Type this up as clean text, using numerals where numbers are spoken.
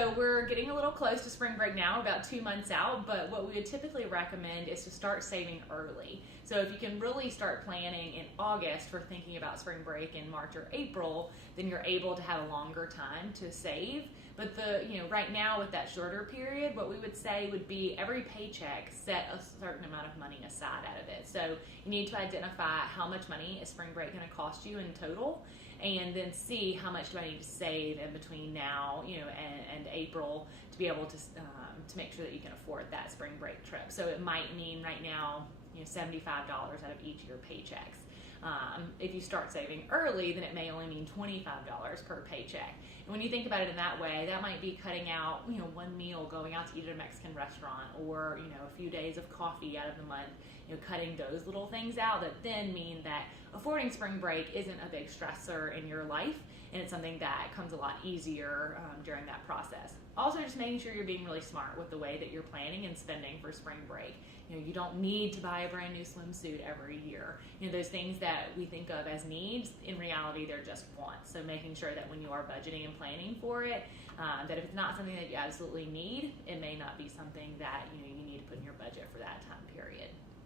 So we're getting a little close to spring break now, about 2 months out, but what we would typically recommend is to start saving early. So if you can really start planning in August for thinking about spring break in March or April, then you're able to have a longer time to save. But right now with that shorter period, what we would say would be every paycheck set a certain amount of money aside out of it. So you need to identify how much money is spring break going to cost you in total, and then see how much do I need to save in between now, and April to be able to make sure that you can afford that spring break trip. So it might mean right now, $75 out of each of your paychecks. If you start saving early, then it may only mean $25 per paycheck. And when you think about it in that way, that might be cutting out, one meal, going out to eat at a Mexican restaurant, or, a few days of coffee out of the month, cutting those little things out that then mean that affording spring break isn't a big stressor in your life, and it's something that comes a lot easier during that process. Also, just making sure you're being really smart with the way that you're planning and spending for spring break. You don't need to buy a brand new swimsuit every year. Those things that we think of as needs, in reality, they're just wants. So making sure that when you are budgeting and planning for it, that if it's not something that you absolutely need, it may not be something that you need to put in your budget for that time period.